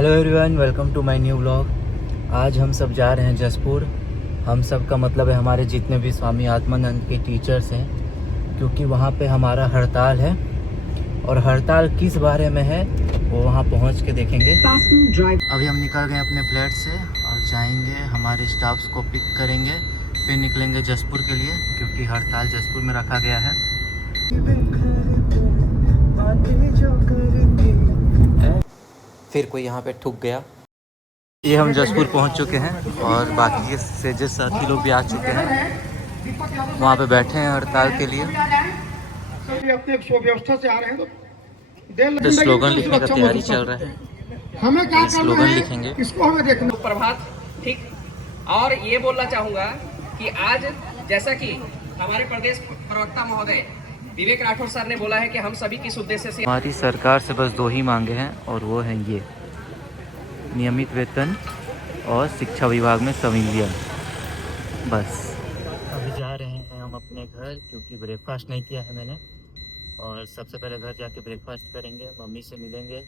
Hello everyone, welcome to my new vlog. आज हम सब जा रहे हैं जसपुर। हम सब का मतलब है हमारे जितने भी स्वामी आत्मानंद के टीचर्स हैं, क्योंकि वहाँ पे हमारा हड़ताल है। और हड़ताल किस बारे में है वो वहाँ पहुँच के देखेंगे। अभी हम निकल गए अपने फ्लैट से और जाएंगे, हमारे स्टाफ्स को पिक करेंगे, फिर निकलेंगे जसपुर के लिए, क्योंकि हड़ताल जसपुर में रखा गया है। फिर कोई यहाँ पे ठुक गया। ये हम जसपुर पहुँच चुके हैं और बाकी से जो साथी लोग भी आ चुके हैं, वहाँ पे बैठे हैं हड़ताल के लिए। तो स्लोगन लिखने का तैयारी चल रहा है, हमें क्या स्लोगन लिखेंगे। इसको हमें देखना। प्रभात। ठीक। और ये बोलना चाहूँगा कि आज जैसा कि हमारे प्रदेश प्रवक्ता महोदय विवेक राठौर सर ने बोला है कि हम सभी किस उद्देश्य से हमारी सरकार से बस 2 ही मांगे हैं, और वो हैं ये नियमित वेतन और शिक्षा विभाग में संविलियन, बस। अभी जा रहे हैं हम अपने घर, क्योंकि ब्रेकफास्ट नहीं किया है मैंने, और सबसे पहले घर जाके ब्रेकफास्ट करेंगे, मम्मी से मिलेंगे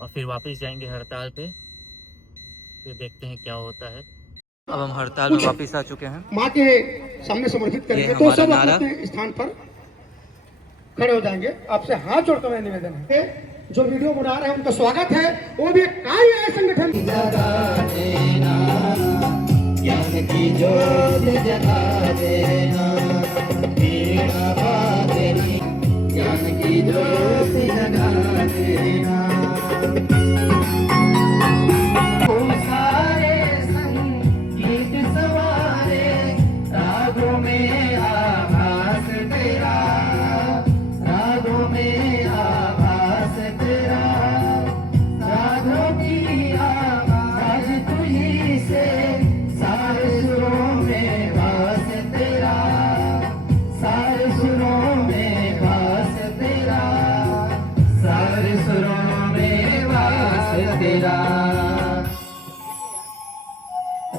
और फिर वापस जाएंगे हड़ताल पे। फिर देखते हैं क्या होता है। अब हम हड़ताल में वापस आ चुके हैं। माँ के सामने समर्पित करेंगे तो सब अपने स्थान पर खड़े हो जाएंगे। आपसे हाथ जोड़कर मेरा निवेदन है, जो वीडियो बना रहे हैं उनका स्वागत है। वो भी एक कार्य है संगठन ज्ञान की ज्योत जगा देना, ज्ञान की ज्योत जगा देना।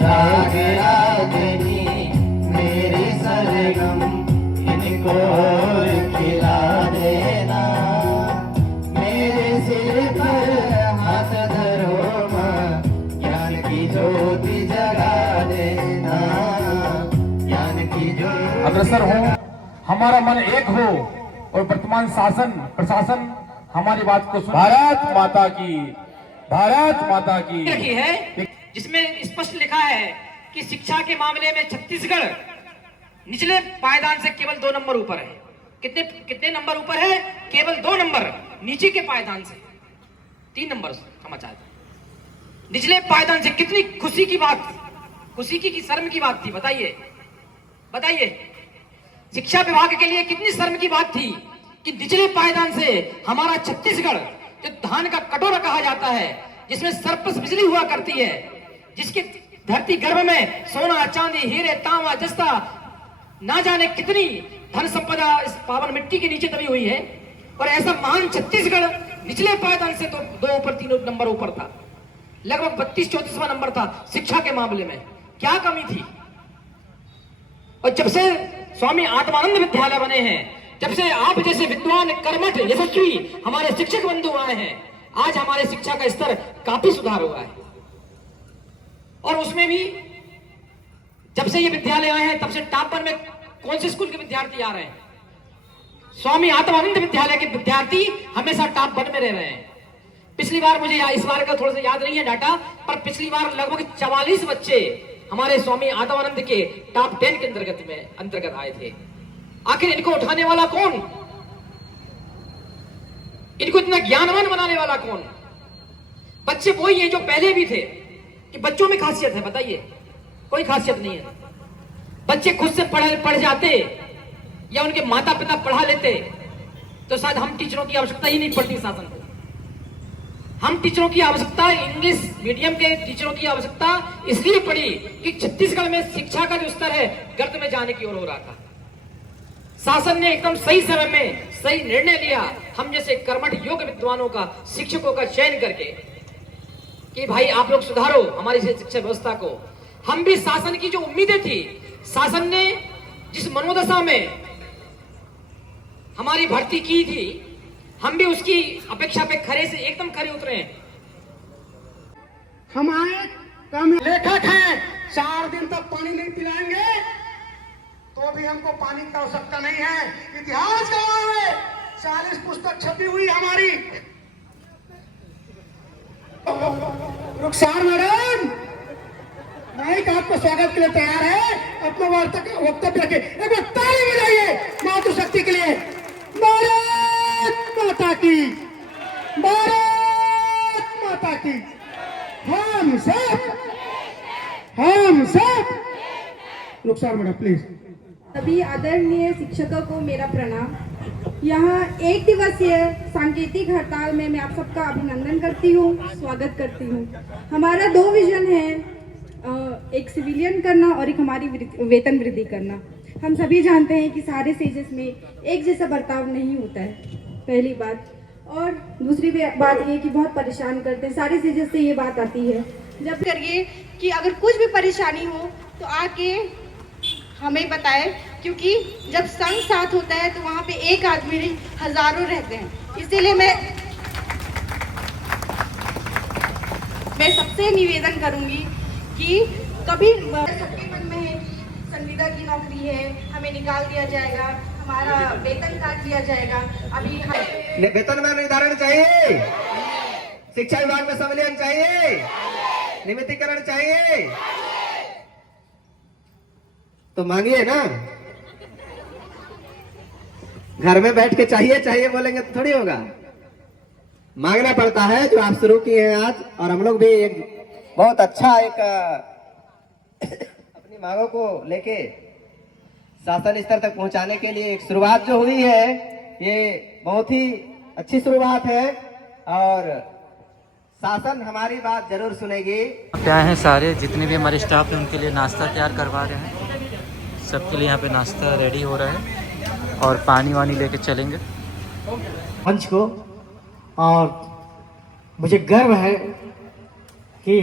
राग रागनी मेरे सरगम इनको खिला देना, मेरे सिर पर हाथ धरो मां, ज्ञान की ज्योति जगा देना, ज्ञान की ज्योति। अग्रसर हो, हमारा मन एक हो और वर्तमान शासन प्रशासन हमारी बात को सुन। भारत माता की, भारत माता की है, जिसमें स्पष्ट लिखा है कि शिक्षा के मामले में छत्तीसगढ़ निचले पायदान से केवल 2 नंबर ऊपर है। कितने कितने नंबर ऊपर है? केवल 2 नंबर नीचे के पायदान से। 3 नंबर समाचार निचले पायदान से। कितनी खुशी की बात, खुशी की शर्म की बात थी, बताइए बताइए। शिक्षा विभाग के लिए कितनी शर्म की बात थी कि निचले पायदान से हमारा छत्तीसगढ़, जो धान का कटोरा कहा जाता है, जिसमें सरप्लस बिजली हुआ करती है, जिसके धरती गर्भ में सोना चांदी हीरे तांबा जस्ता ना जाने कितनी धन संपदा इस पावन मिट्टी के नीचे दबी हुई है, और ऐसा महान छत्तीसगढ़ निचले पायदान से तो 2 ऊपर 3 नंबर ऊपर था। लगभग 32-34वां नंबर था शिक्षा के मामले में। क्या कमी थी? और जब से स्वामी आत्मानंद विद्यालय बने हैं, जब से आप जैसे विद्वान कर्मठ यशस्वी हमारे शिक्षक बंधु आए हैं, आज हमारे शिक्षा का स्तर काफी सुधार हुआ है। और उसमें भी जब से ये विद्यालय आए हैं, तब से टॉप 1 में कौन से स्कूल के विद्यार्थी आ रहे हैं? स्वामी आत्मानंद विद्यालय के विद्यार्थी हमेशा टॉप 1 में रह रहे हैं। पिछली बार मुझे इस बार का थोड़ा सा याद नहीं है डाटा, पर पिछली बार लगभग 44 बच्चे हमारे स्वामी आत्मानंद के टॉप 10 के अंतर्गत आए थे। आखिर इनको उठाने वाला कौन? इनको इतना ज्ञानवान बनाने वाला कौन? बच्चे वही है जो पहले भी थे। कि बच्चों में खासियत है? बताइए, कोई खासियत नहीं है। बच्चे खुद से पढ़ जाते या उनके माता पिता पढ़ा लेते तो शायद हम टीचरों की आवश्यकता ही नहीं पड़ती शासन को। हम टीचरों की आवश्यकता, इंग्लिश मीडियम के टीचरों की आवश्यकता इसलिए पड़ी कि छत्तीसगढ़ में शिक्षा का जो स्तर है गर्त में जाने की ओर हो रहा था। शासन ने एकदम सही समय में सही निर्णय लिया, हम जैसे कर्मठ योग्य विद्वानों का, शिक्षकों का चयन करके कि भाई आप लोग सुधारो हमारी शिक्षा व्यवस्था को। हम भी शासन की जो उम्मीदें थी, शासन ने जिस मनोदशा में हमारी भर्ती की थी, हम भी उसकी अपेक्षा पे खरे से एकदम खरे उतरे हैं। हम आए कम लेखक हैं, 4 दिन तक पानी नहीं पिलाएंगे तो भी हमको पानी की आवश्यकता नहीं है। इतिहास गवाह है, 40 पुस्तक छपी हुई हमारी। रुखसार मैडम, माइक आपको स्वागत के लिए तैयार है, अपना वक्तव्य रखे। एक बार ताली बजाइए मातृशक्ति के लिए। भारत माता की, भारत माता की। हम सब रुखसार मैडम प्लीज। सभी आदरणीय शिक्षकों को मेरा प्रणाम। यहाँ 1 दिवसीय सांकेतिक हड़ताल में मैं आप सबका अभिनंदन करती हूँ, स्वागत करती हूँ। हमारा 2 विजन है, एक सिविलियन करना और एक हमारी वेतन वृद्धि करना। हम सभी जानते हैं कि सारे सेजेस में एक जैसा बर्ताव नहीं होता है, पहली बात। और दूसरी बात ये कि बहुत परेशान करते हैं, सारे सेजेस से ये बात आती है। जब करिए कि अगर कुछ भी परेशानी हो तो आके हमें बताए, क्योंकि जब संघ साथ होता है तो वहाँ पे एक आदमी नहीं हजारों रहते हैं। इसीलिए मैं सबसे निवेदन करूंगी कि कभी सबके मन में है कि संविदा की नौकरी है, हमें निकाल दिया जाएगा, हमारा वेतन काट लिया जाएगा। अभी वेतन में निर्धारण चाहिए, शिक्षा विभाग में संविलियन चाहिए, नियमितीकरण चाहिए, तो मांगिए ना। घर में बैठ के चाहिए चाहिए बोलेंगे तो थोड़ी होगा, मांगना पड़ता है। जो आप शुरू किए हैं आज, और हम लोग भी एक बहुत अच्छा एक अपनी मांगों को लेके शासन स्तर तक पहुंचाने के लिए एक शुरुआत जो हुई है, ये बहुत ही अच्छी शुरुआत है और शासन हमारी बात जरूर सुनेगी। क्या है, सारे जितने भी हमारे स्टाफ हैं उनके लिए नाश्ता तैयार करवा रहे हैं। सबके लिए यहाँ पे नाश्ता रेडी हो रहा है और पानी वानी लेके चलेंगे मंच को। और मुझे गर्व है कि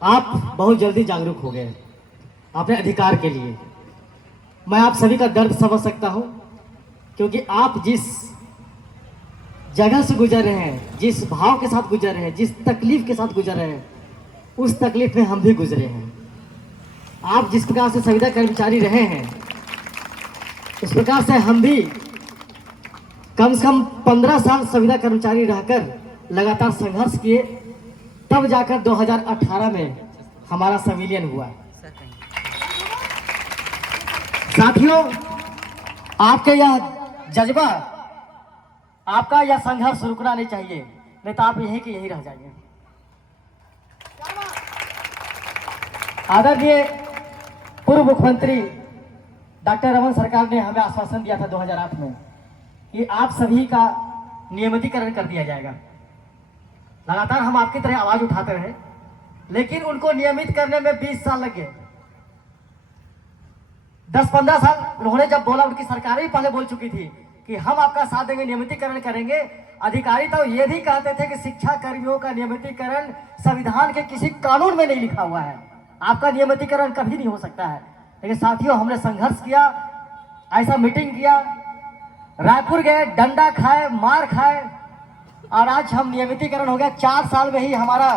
आप बहुत जल्दी जागरूक हो गए अपने अधिकार के लिए। मैं आप सभी का दर्द समझ सकता हूं, क्योंकि आप जिस जगह से गुजर रहे हैं, जिस भाव के साथ गुजर रहे हैं, जिस तकलीफ के साथ गुजर रहे हैं, उस तकलीफ में हम भी गुजरे हैं। आप जिस प्रकार से संविदा कर्मचारी रहे हैं, इस प्रकार से हम भी कम से कम 15 साल संविदा कर्मचारी रहकर लगातार संघर्ष किए, तब जाकर 2018 में हमारा संविलियन हुआ। साथियों, आपके यह जज्बा, आपका यह संघर्ष रुकना नहीं चाहिए, नहीं तो आप यहीं के यहीं रह जाएंगे। आदरणीय पूर्व मुख्यमंत्री डॉक्टर रमन सरकार ने हमें आश्वासन दिया था 2008 में कि आप सभी का नियमितीकरण कर दिया जाएगा। लगातार हम आपकी तरह आवाज उठाते रहे, लेकिन उनको नियमित करने में 20 साल लग गए। 10-15 साल उन्होंने जब बोला, उनकी सरकार ही पहले बोल चुकी थी कि हम आपका साथ देंगे, नियमितीकरण करेंगे। अधिकारी तो ये भी कहते थे कि शिक्षा कर्मियों का नियमितीकरण संविधान के किसी कानून में नहीं लिखा हुआ है, आपका नियमितीकरण कभी नहीं हो सकता है। लेकिन साथियों, हमने संघर्ष किया, ऐसा मीटिंग किया, रायपुर गए, डंडा खाए, मार खाए, और आज हम नियमितीकरण हो गया। 4 साल में ही हमारा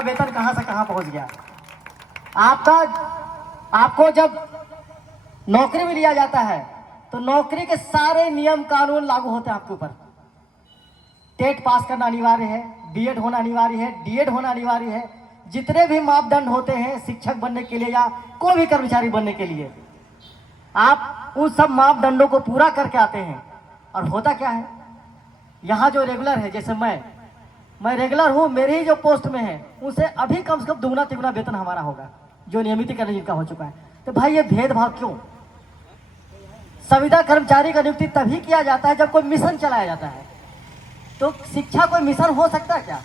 वेतन कहां से कहां पहुंच गया। आपको जब नौकरी में लिया जाता है तो नौकरी के सारे नियम कानून लागू होते हैं आपके ऊपर। टेट पास करना अनिवार्य है, बीएड होना अनिवार्य है, डीएड होना अनिवार्य है। जितने भी मापदंड होते हैं शिक्षक बनने के लिए या कोई भी कर्मचारी बनने के लिए, आप उन सब मापदंडों को पूरा करके आते हैं। और होता क्या है, यहाँ जो रेगुलर है, जैसे मैं रेगुलर हूँ, मेरे ही जो पोस्ट में है उनसे अभी कम से कम 2-3 वेतन हमारा होगा, जो नियमितीकरण जिनका हो चुका है। तो भाई, ये भेदभाव क्यों? संविदा कर्मचारी का नियुक्ति तभी किया जाता है जब कोई मिशन चलाया जाता है। तो शिक्षा कोई मिशन हो सकता है क्या?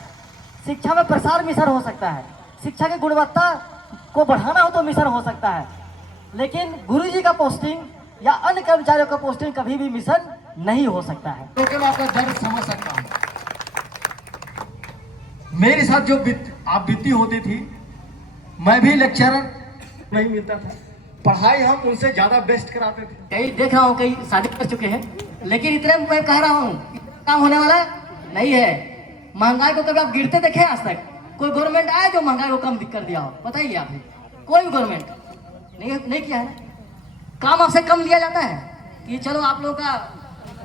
शिक्षा में प्रसार मिशन हो सकता है, शिक्षा की गुणवत्ता को बढ़ाना हो तो मिशन हो सकता है, लेकिन गुरुजी का पोस्टिंग या अन्य कर्मचारियों का पोस्टिंग कभी भी मिशन नहीं हो सकता है। तो मैं आपका दर्द समझ सकता हूँ। मेरे साथ जो आप बीती होती थी, मैं भी लेक्चरर नहीं मिलता था, पढ़ाई हम उनसे ज्यादा बेस्ट कराते थे। कई देख रहा हूँ, कई शादी कर चुके हैं, लेकिन इतने मैं कह रहा हूँ काम होने वाला नहीं है। महंगाई को कभी आप गिरते देखे आज तक? कोई गवर्नमेंट आया जो महंगाई को कम कर दिया हो? बताइए आप ही, कोई भी गवर्नमेंट नहीं किया है। काम आपसे कम लिया जाता है कि चलो आप लोगों का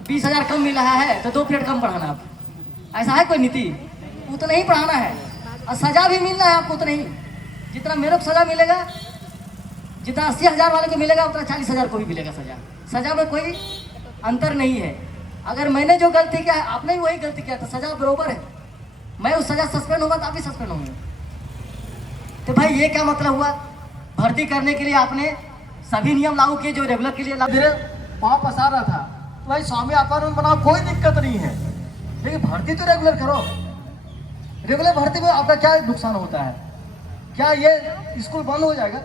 20,000 कम मिल रहा है तो 2 पीरियड कम पढ़ाना आप, ऐसा है कोई नीति? उतना ही पढ़ाना है। और सजा भी मिलना है आपको उतना ही, जितना मेरे को सजा मिलेगा, जितना 80,000 वाले को मिलेगा उतना 40,000 को भी मिलेगा सजा। सजा में कोई अंतर नहीं है। अगर मैंने जो गलती किया है आपने भी वही गलती किया तो सजा बरोबर है। मैं उस सजा सस्पेंड होगा तो आप भी सस्पेंड होंगे। तो भाई ये क्या मतलब हुआ? भर्ती करने के लिए आपने सभी नियम लागू किए जो रेगुलर के लिए धीरे पाँव पसार रहा था, तो भाई स्वामी कानून बनाओ, कोई दिक्कत नहीं है, लेकिन भर्ती तो रेगुलर करो। रेगुलर भर्ती में आपका क्या नुकसान होता है? क्या ये स्कूल बंद हो जाएगा?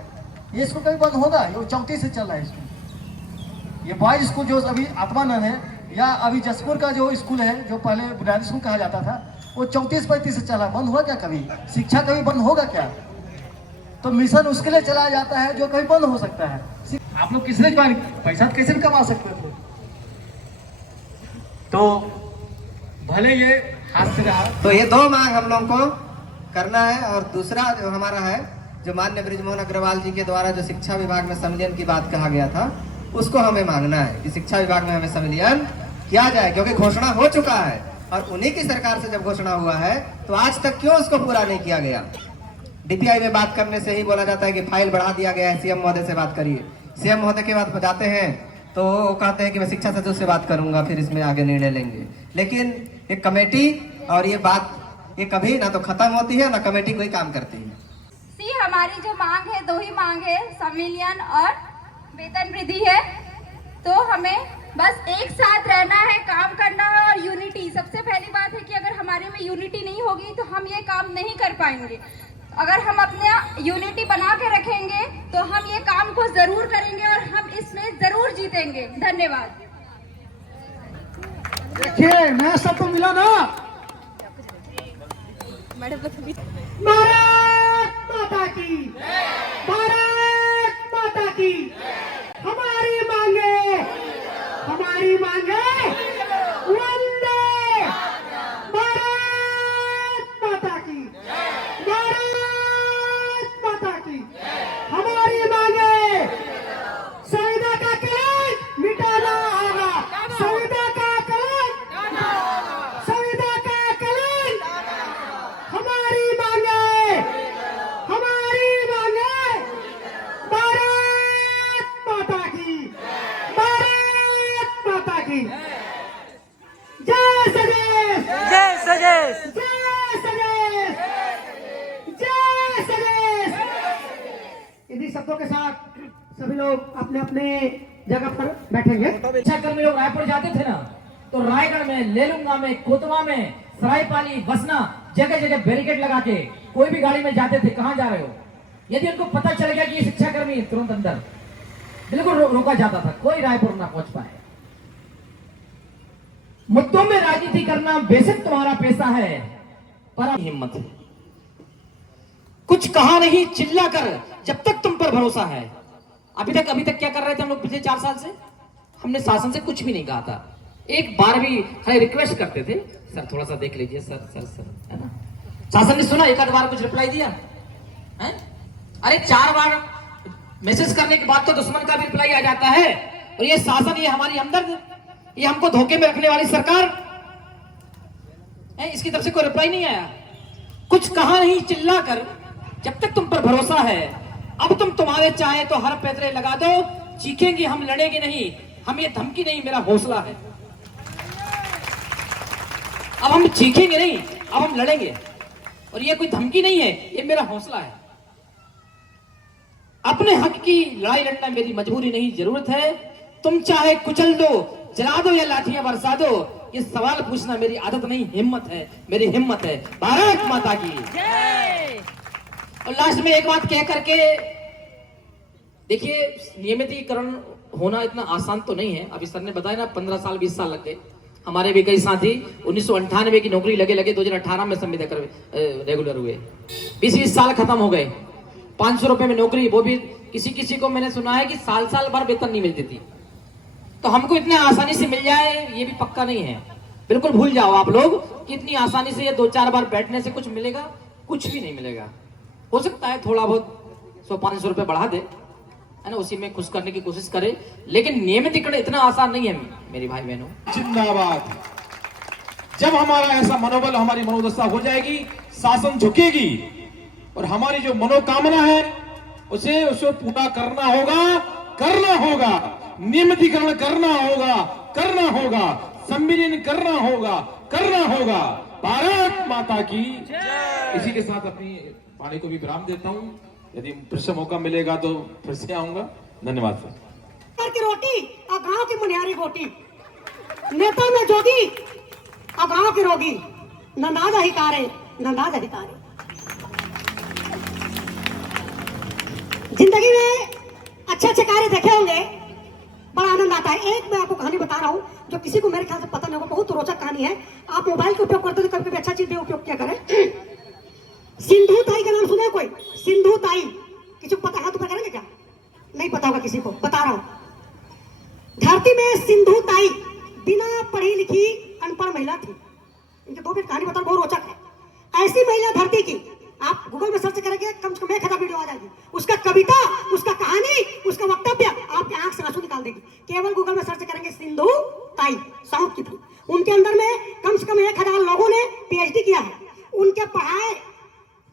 ये स्कूल कभी बंद होगा? ये 34 से चल रहा है स्कूल। ये बॉयज स्कूल जो अभी आत्मानंद है या अभी जसपुर का जो स्कूल है जो पहले बुनियादी स्कूल कहा जाता था, वो 34-35 से चला। बंद हुआ क्या कभी? शिक्षा कभी बंद होगा क्या? तो मिशन उसके लिए चलाया जाता है जो कभी बंद हो सकता है। आप लोग किसने पैसा कैसे कमा सकते थे? तो भले ये हाथ से रहा। तो ये 2 मांग हम लोग को करना है। और दूसरा जो हमारा है, जो माननीय बृजमोहन अग्रवाल जी के द्वारा जो शिक्षा विभाग में संविलियन की बात कहा गया था, उसको हमें मांगना है कि शिक्षा विभाग में हमें संविलियन किया जाए, क्योंकि घोषणा हो चुका है और उन्हीं की सरकार से जब घोषणा हुआ है तो आज तक क्यों उसको पूरा नहीं किया गया? डीपीआई में बात करने से ही बोला जाता है कि फाइल बढ़ा दिया गया है, सीएम महोदय से बात करिए। सीएम महोदय के बाद जाते हैं तो वो कहते हैं कि मैं शिक्षा सचिव से बात करूंगा, फिर इसमें आगे निर्णय लेंगे। लेकिन ये कमेटी और ये बात ये कभी ना तो खत्म होती है ना कमेटी कोई काम करती है। हमारी जो मांग है 2 ही मांग है, संविलियन और वेतन वृद्धि है। तो हमें बस एक साथ रहना है, काम करना है और यूनिटी। सबसे पहली बात है कि अगर हमारे में यूनिटी नहीं होगी तो हम ये काम नहीं कर पाएंगे। अगर हम अपने यूनिटी बना के रखेंगे तो हम ये काम को जरूर करेंगे और हम इसमें जरूर जीतेंगे। धन्यवाद। देखिए नया शब्द तो मिला ना। भारत माता की, भारत माता की। हमारी मांगे वंदे भारत माता की, भारत माता की। हमारी मांगे संविदा का कलंक मिटाना होगा, संविदा का कलंक, संविदा का कलंक। हमारी मांगे भारत माता की, भारत माता की। जय सजेश, जय सजेश, जय सजेश, जय सजेश। इन्हीं शब्दों के साथ सभी लोग अपने अपने जगह पर बैठेंगे। शिक्षाकर्मी लोग रायपुर जाते थे ना, तो रायगढ़ में, लेलुंगा में, कोतवा में, सरायपाली, बसना, जगह जगह बैरिकेड लगा के कोई भी गाड़ी में जाते थे, कहां जा रहे हो? यदि उनको पता चल गया कि ये शिक्षाकर्मी, तुरंत अंदर बिल्कुल रोका जाता था, कोई रायपुर ना पहुंच पाए। मुद्दों में राजनीति करना बेशक तुम्हारा पेशा है, पर हिम्मत है। कुछ कहा नहीं, चिल्ला कर, जब तक तुम पर भरोसा है। अभी तक क्या कर रहे थे हम लोग पिछले 4 साल से? हमने शासन से कुछ भी नहीं कहा था, एक बार भी। हमें रिक्वेस्ट करते थे, सर थोड़ा सा देख लीजिए, सर, है ना? शासन ने सुना, एक आध बार कुछ रिप्लाई दिया है? अरे 4 बार मैसेज करने के बाद तो दुश्मन का भी रिप्लाई आ जाता है। और ये शासन, ये हमारी हमदर्द, ये हमको धोखे में रखने वाली सरकार है, इसकी तरफ से कोई रिप्लाई नहीं आया। कुछ कहा नहीं, चिल्ला कर, जब तक तुम पर भरोसा है। अब तुम तुम्हारे चाहे तो हर पैतरे लगा दो, चीखेंगे हम, लड़ेंगे नहीं। हम ये धमकी नहीं, मेरा हौसला है। अब हम चीखेंगे नहीं, अब हम लड़ेंगे। और ये कोई धमकी नहीं है, ये मेरा हौसला है। अपने हक की लड़ाई लड़ना मेरी मजबूरी नहीं, जरूरत है। तुम चाहे कुचल दो, जला दो या लाठियां बरसा दो, ये सवाल पूछना मेरी आदत नहीं, हिम्मत है, मेरी हिम्मत है। भारत माता की जय। और लास्ट में एक बात कह करके, देखिए नियमितीकरण होना इतना आसान तो नहीं है। अभी सर ने बताया ना 15 साल 20 साल लग गए। हमारे भी कई साथी 1998 की नौकरी लगे 2018 में संविदा कर रेगुलर हुए। 20-20 साल खत्म हो गए। 500 रुपए में नौकरी, वो भी किसी को मैंने सुना है कि साल भर वेतन नहीं मिलती थी। तो हमको इतने आसानी से मिल जाए ये भी पक्का नहीं है। बिल्कुल भूल जाओ आप लोग कि इतनी आसानी से ये 2-4 बार बैठने से कुछ मिलेगा, कुछ भी नहीं मिलेगा। हो सकता है थोड़ा बहुत 100-500 रुपए बढ़ा दे, है ना, उसी में खुश करने की कोशिश करे, लेकिन नियमित करना इतना आसान नहीं है मेरी भाई बहनों। जिंदाबाद। जब हमारा ऐसा मनोबल, हमारी मनोदशा हो जाएगी, शासन झुकेगी और हमारी जो मनोकामना है उसे पूरा करना होगा, नियमितीकरण करना होगा, सम्मिलन करना होगा। भारत माता की। इसी के साथ अपनी वाणी को भी विराम देता हूँ। यदि फिर से मौका मिलेगा तो फिर से आऊंगा। धन्यवाद सर। की रोटी और गांव की मुनियारी गोटी, नेता में जोगी और गांव के रोगी, नंदाज अधिकारे। जिंदगी में अच्छे कार्य देखे होंगे, बड़ा आनंद आता है। एक मैं आपको कहानी बता रहा हूँ जो किसी को मेरे ख्याल से पता नहीं होगा, बहुत रोचक कहानी है। आप मोबाइल का उपयोग करते हो तो कभी अच्छा चीज भी उपयोग किया करें। सिंधु ताई का नाम सुना है कोई? सिंधु ताई किसी को पता है तो करेंगे क्या? नहीं पता होगा किसी को, बता रहा हूँ। धरती में सिंधु ताई बिना पढ़ी लिखी अनपढ़ महिला थी। इनके 2 मिनट कहानी बताओ, बहुत रोचक है। ऐसी महिला धरती की, आप गूगल में सर्च करेंगे कम से कम 1000 वीडियो आ जाएगी। उसका कविता, उसका कहानी, उसका वक्तव्य आपके आंख से आंसू निकाल देगी। केवल गूगल में सर्च करेंगे सिंधु ताई, साउथ की थी। उनके अंदर में कम से कम 1000 लोगों ने पीएचडी किया है। उनके पढ़ाए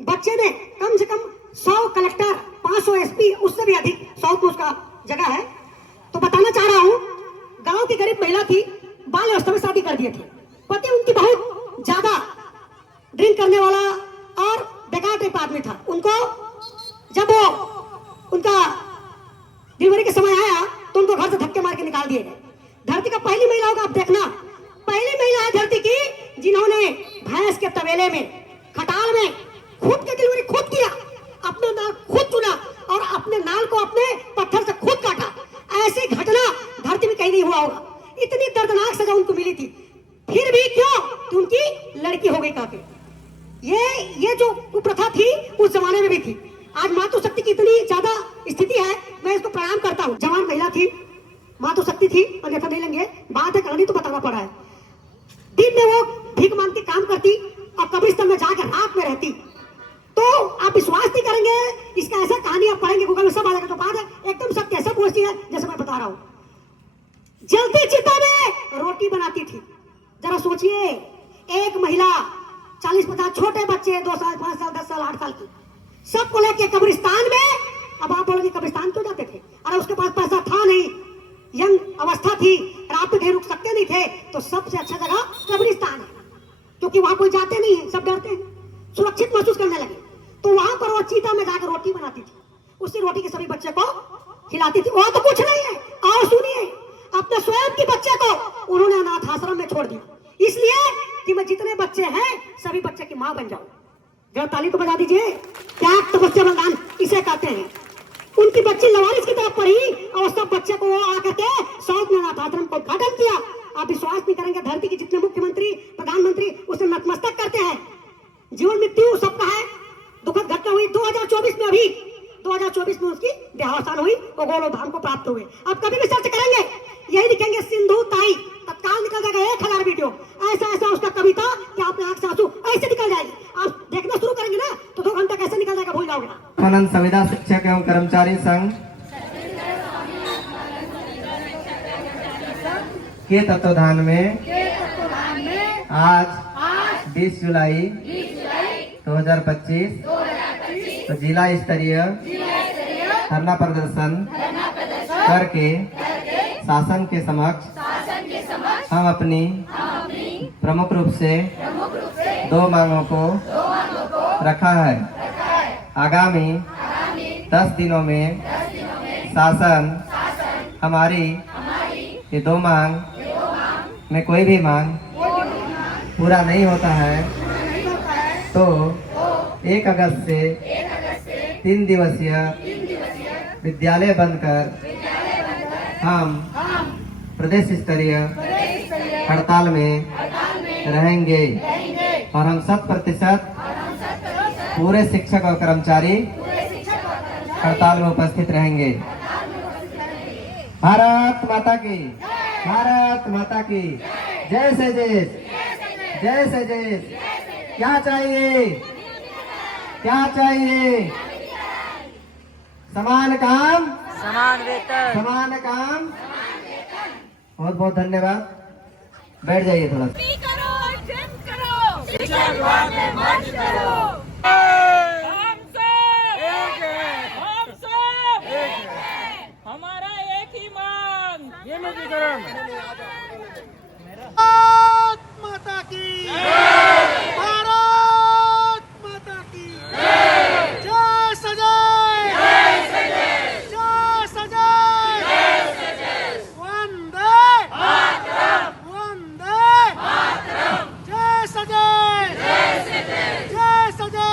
बच्चे ने कम से कम 100 कलेक्टर, 500 एसपी, उससे भी अधिक साउथ में उसका जगह है। तो बताना चाह रहा हूँ, गांव की गरीब महिला थी, बाल अवस्था में शादी कर दिए थे। पति उनकी बहुत ज्यादा ड्रिंक करने वाला और बेकार टाइप आदमी था। उनको जब वो उनका डिलीवरी के समय आया तो उनको घर से धक्के मार के निकाल दिए गए। धरती का पहली महिला होगा, आप देखना, पहली महिला है धरती की जिन्होंने भैंस के तबेले में, खटाल में खुद की डिलीवरी खुद किया, अपना नाल खुद चुना और अपने नाल को अपने पत्थर से खुद काटा। ऐसी घटना धरती में कहीं नहीं हुआ होगा। इतनी दर्दनाक सजा उनको मिली थी, फिर भी क्यों? तो उनकी लड़की हो गई काफी। ये जो कुप्रथा थी उस जमाने में भी थी। आज मातृशक्ति की इतनी ज्यादा स्थिति है, मैं इसको प्रणाम करता हूँ। जवान महिला थी, मातृशक्ति थी, अन्यथा नहीं लेंगे। बात है, कहानी तो बताना पड़ा है। दिन में वो भीख मांगती, काम करती और कब्रिस्तान में जाकर रात में रहती। तो आप विश्वास नहीं करेंगे, इसका ऐसा कहानी आप पढ़ेंगे गूगल में सब आ जाएगा। तो बात है एकदम सत्य, ऐसा पहुंचती है जैसे मैं बता रहा हूँ। जलती चिता में रोटी बनाती थी। जरा सोचिए, एक महिला 40-50 छोटे बच्चे, 2 साल, 5 साल, 10 साल, 8 साल की, सबको लेके कब्रिस्तान में। अब आप बोलोगे कब्रिस्तान क्यों जाते थे? अरे उसके पास पैसा था नहीं, यंग अवस्था थी, रात में कहीं रुक सकते नहीं थे, तो सबसे अच्छा जगह कब्रिस्तान है, क्योंकि वहां कोई जाते नहीं है, सब डरते हैं, सुरक्षित महसूस करने लगे। तो वहां पर वो चीता में जाकर रोटी बनाती थी, उसी रोटी के सभी बच्चे को खिलाती थी। वहां तो कुछ नहीं है। और सुनिए, अपने स्वयं के बच्चे को उन्होंने अनाथ आश्रम में छोड़ दिया, इसलिए कि मैं जितने बच्चे हैं सभी बच्चे की मां बन जाऊं। जरा ताली तो बजा दीजिए। क्या तपस्या बलिदान इसे कहते हैं। उनकी बच्ची लवारिस की तरफ पढ़ी और सब बच्चे को आकर के साउथ में अनाथ आश्रम को उद्घाटन किया। आप विश्वास नहीं करेंगे, धरती के जितने मुख्यमंत्री, प्रधानमंत्री उसे नतमस्तक करते हैं। जीवन मृत्यु सबका है। दुखद घटना हुई 2024 में, अभी 2024 में उसकी देहावसान हुई, वो गोलोधाम को प्राप्त हुए। अब कभी भी सर्च करेंगे यही दिखेंगे, सिंधु ताई, तत्काल निकल जाएगा 1000 वीडियो। ऐसा उसका कविता कि आपने आंख से आंसू ऐसे निकल जाएगी। आप देखना शुरू करेंगे ना तो 2 घंटा कैसे निकल जाएगा भूल जाओगे। आनंद संविदा शिक्षक एवं कर्मचारी संघ के तत्वाधान में आज 20 जुलाई 2025 तो जिला स्तरीय धरना प्रदर्शन करके शासन के समक्ष हम अपनी प्रमुख रूप से 2 मांगों को रखा है। आगामी 10 दिनों में शासन हमारी ये 2 मांग में कोई भी मांग पूरा नहीं होता है तो 1 अगस्त से 3 दिवसीय विद्यालय बंद कर हम प्रदेश स्तरीय हड़ताल में रहेंगे और हम 100% पूरे शिक्षक और कर्मचारी हड़ताल में उपस्थित रहेंगे। भारत माता की, भारत माता की जय से जय, जय से जय। क्या चाहिए? क्या चाहिए? समान काम समान वेतन। समान काम। बहुत बहुत धन्यवाद। बैठ जाइए थोड़ा सा। शिक्षा विभाग में मार्च करो। हम सब हमारा एक ही मांग, ये विमुक्तिकरण। भारत माता की, भारत माता की जय सजय, जय सजय, वंदे वंदे, जय सजय, जय सजय।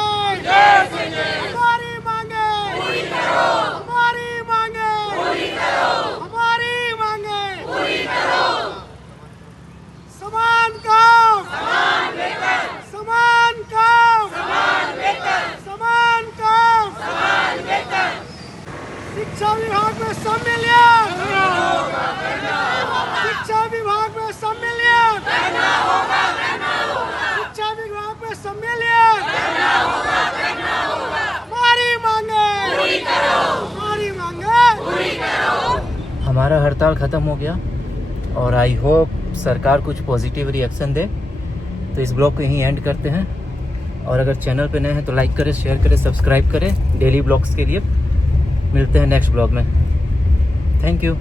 हमारी मांगे पूरी करो, हमारी मांगे पूरी करो, हमारी मांगे पूरी करो। समान काम समान वेतन, समान काम समान वेतन, समान काम समान वेतन। शिक्षा विभाग में सम्मिलित करना होगा, शिक्षा विभाग में सम्मिलित करना होगा, शिक्षा विभाग में सम्मिलित करना होगा। हमारी मांगे पूरी करो, हमारी मांगे पूरी करो। हमारा हड़ताल ख़त्म हो गया और आई होप सरकार कुछ पॉजिटिव रिएक्शन दे। तो इस ब्लॉग को यहीं एंड करते हैं, और अगर चैनल पे नए हैं तो लाइक करें, शेयर करें, सब्सक्राइब करें डेली ब्लॉग्स के लिए। मिलते हैं नेक्स्ट ब्लॉग में। Thank you.